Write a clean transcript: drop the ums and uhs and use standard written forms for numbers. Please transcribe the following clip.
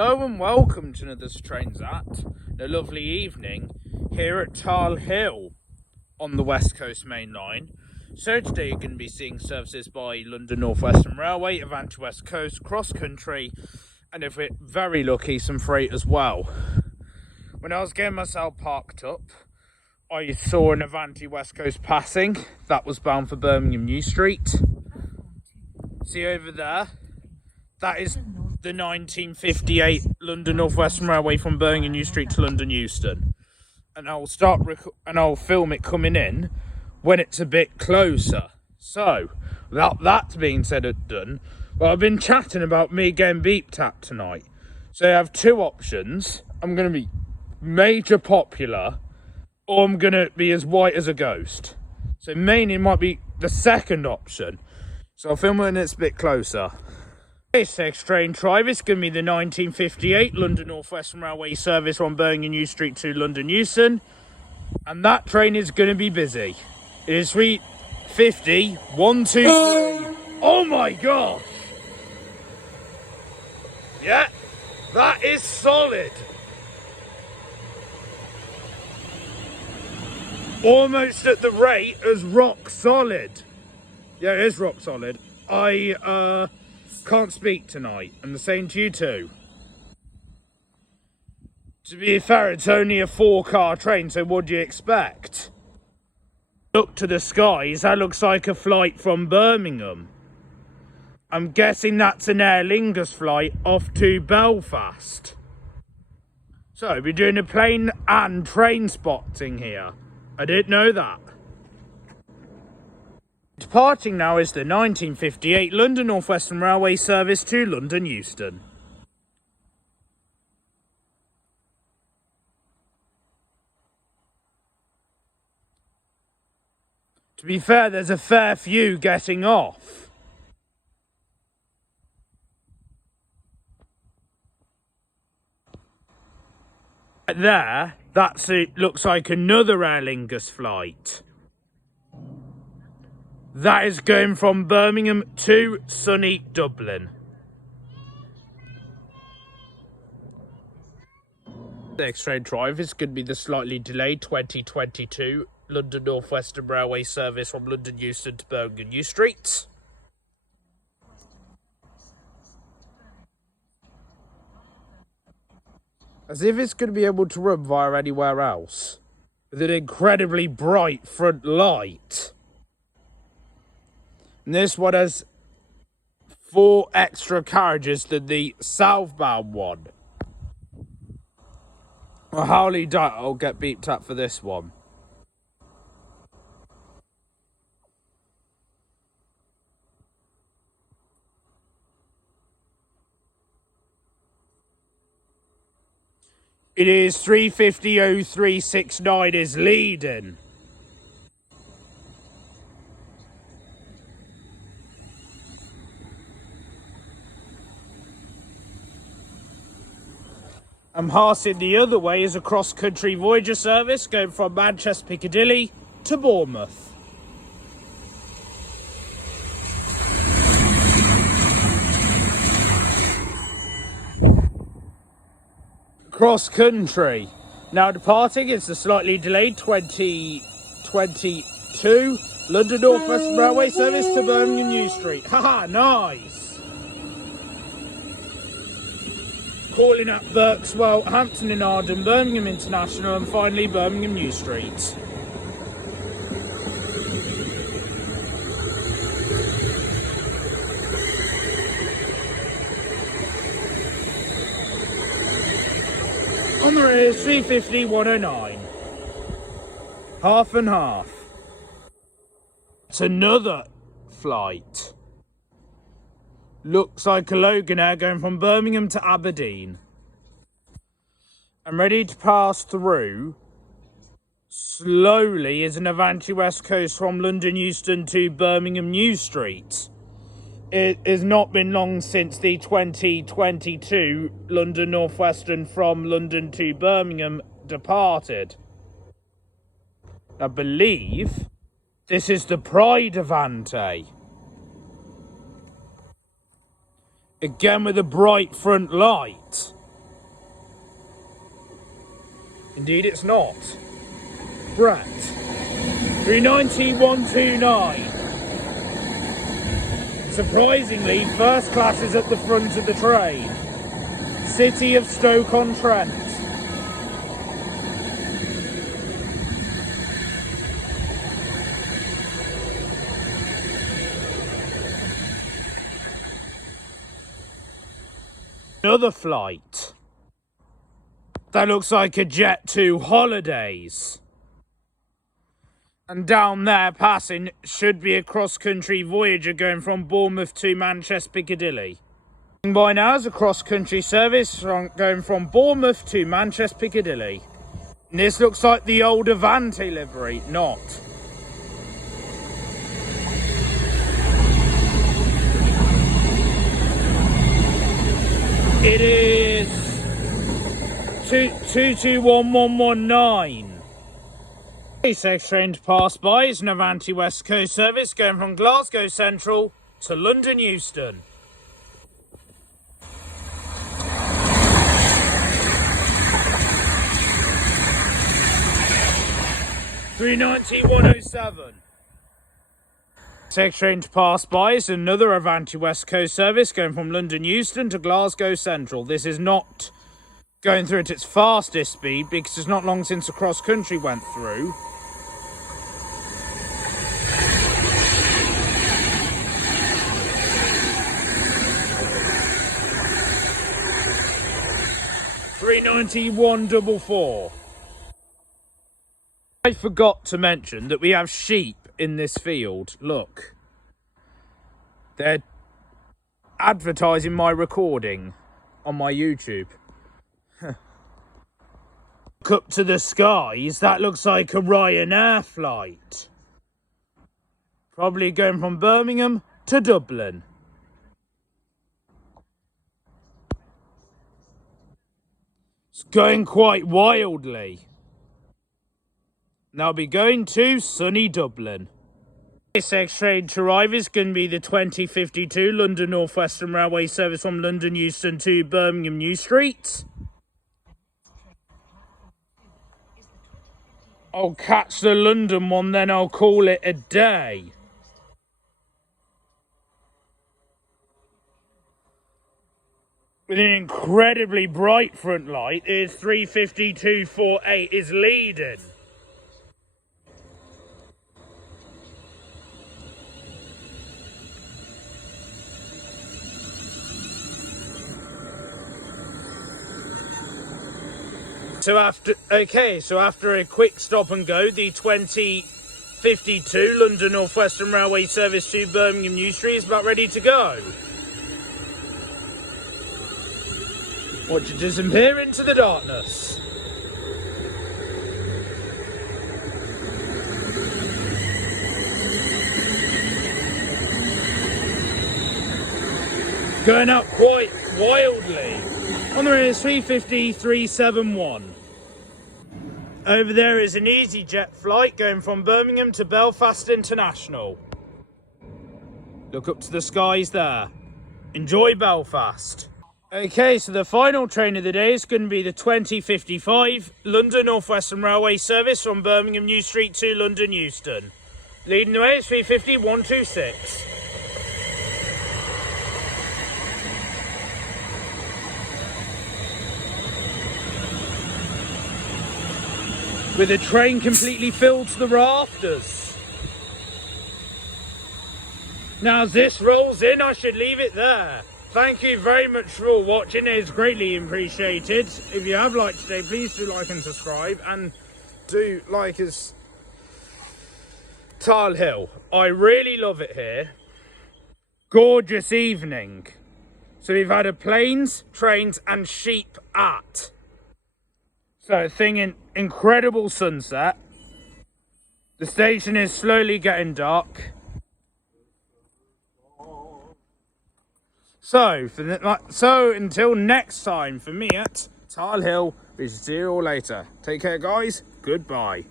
Hello and welcome to another Trains At, a lovely evening here at Tile Hill on the West Coast Main Line. So today you're going to be seeing services by London North Western Railway, Avanti West Coast, cross country, and if we're very lucky, some freight as well. When I was getting myself parked up, I saw an Avanti West Coast passing that was bound for Birmingham New Street. See over there? That is the 1958 London North Western Railway from Birmingham New Street to London Euston. And I'll film it coming in when it's a bit closer. So, without that being said and done, well, I've been chatting about me getting beeped at tonight. So I have two options. I'm going to be major popular, or I'm going to be as white as a ghost. So mainly it might be the second option. So I'll film it when it's a bit closer. This next train drive is going to be the 1958 London North Western Railway service from Birmingham New Street to London Euston. And that train is going to be busy. It is 3:50, 1, 2, 3. Oh my gosh! Yeah, that is solid. Almost at the rate as rock solid. Yeah, it is rock solid. I can't speak tonight, and the same to you too. To be fair, it's only a 4-car train, so what do you expect? Look to the skies, that looks like a flight from Birmingham. I'm guessing that's an Aer Lingus flight off to Belfast. So, we're doing a plane and train spotting here. I didn't know that. Departing now is the 1958 London North Western Railway service to London Euston. To be fair, there's a fair few getting off. There, looks like another Aer Lingus flight. That is going from Birmingham to sunny Dublin. The next train drive is going to be the slightly delayed 2022 London North Western Railway service from London Euston to Birmingham New Street. As if it's going to be able to run via anywhere else. With an incredibly bright front light. And this one has 4 extra carriages than the southbound one. I highly doubt I'll get beeped at for this one. It is 3:50:0369 is leading. And passing the other way is a cross-country Voyager service going from Manchester Piccadilly to Bournemouth. Cross-country. Now departing is the slightly delayed 2022 London North Western Railway service to Birmingham New Street. Haha, nice! Calling at Berkswell, Hampton in Arden, Birmingham International, and finally Birmingham New Street. On the road is 3:50:109. Half and half. It's another flight. Looks like a Loganair going from Birmingham to Aberdeen. I'm ready to pass through. Slowly is an Avanti West Coast from London Euston to Birmingham New Street. It has not been long since the 2022 London North Western from London to Birmingham departed. I believe this is the Pride Avanti. Again with a bright front light. Indeed it's not. Brett. 390-129. Surprisingly, first class is at the front of the train. City of Stoke-on-Trent. Another flight. That looks like a Jet2 Holidays. And down there passing should be a cross-country Voyager going from Bournemouth to Manchester Piccadilly. By now is a cross-country service going from Bournemouth to Manchester Piccadilly. And this looks like the old Avanti livery, not. It is 221119. This next train to pass by is an Avanti West Coast service going from Glasgow Central to London Euston. (390-107). Next train to pass by is another Avanti West Coast service going from London Euston to Glasgow Central. This is not going through at its fastest speed because it's not long since a cross country went through. (391-144). I forgot to mention that we have sheep in this field. Look. They're advertising my recording on my YouTube. Look up to the skies. That looks like a Ryanair flight. Probably going from Birmingham to Dublin. It's going quite wildly. And I'll be going to sunny Dublin. This next train to arrive is going to be the 2052 London North Western Railway service from London Euston to Birmingham New Street. I'll catch the London one, then I'll call it a day. With an incredibly bright front light, is 35248 is leading. So after a quick stop and go, the 2052 London North Western Railway service to Birmingham New Street is about ready to go. Watch it disappear into the darkness. Going up quite wildly. On the rear is 350-371. Over there is an EasyJet flight going from Birmingham to Belfast International. Look up to the skies there. Enjoy Belfast. Okay, so the final train of the day is going to be the 2055 London North Western Railway service from Birmingham New Street to London Euston. Leading the way is 350-126. With the train completely filled to the rafters. Now as this rolls in, I should leave it there. Thank you very much for watching, it is greatly appreciated. If you have liked today, please do like and subscribe, and do like us Tile Hill. I really love it here. Gorgeous evening. So we've had a planes, trains and sheep at. So thing incredible sunset. The station is slowly getting dark. So until next time, for me at Tile Hill, we shall see you all later. Take care, guys. Goodbye.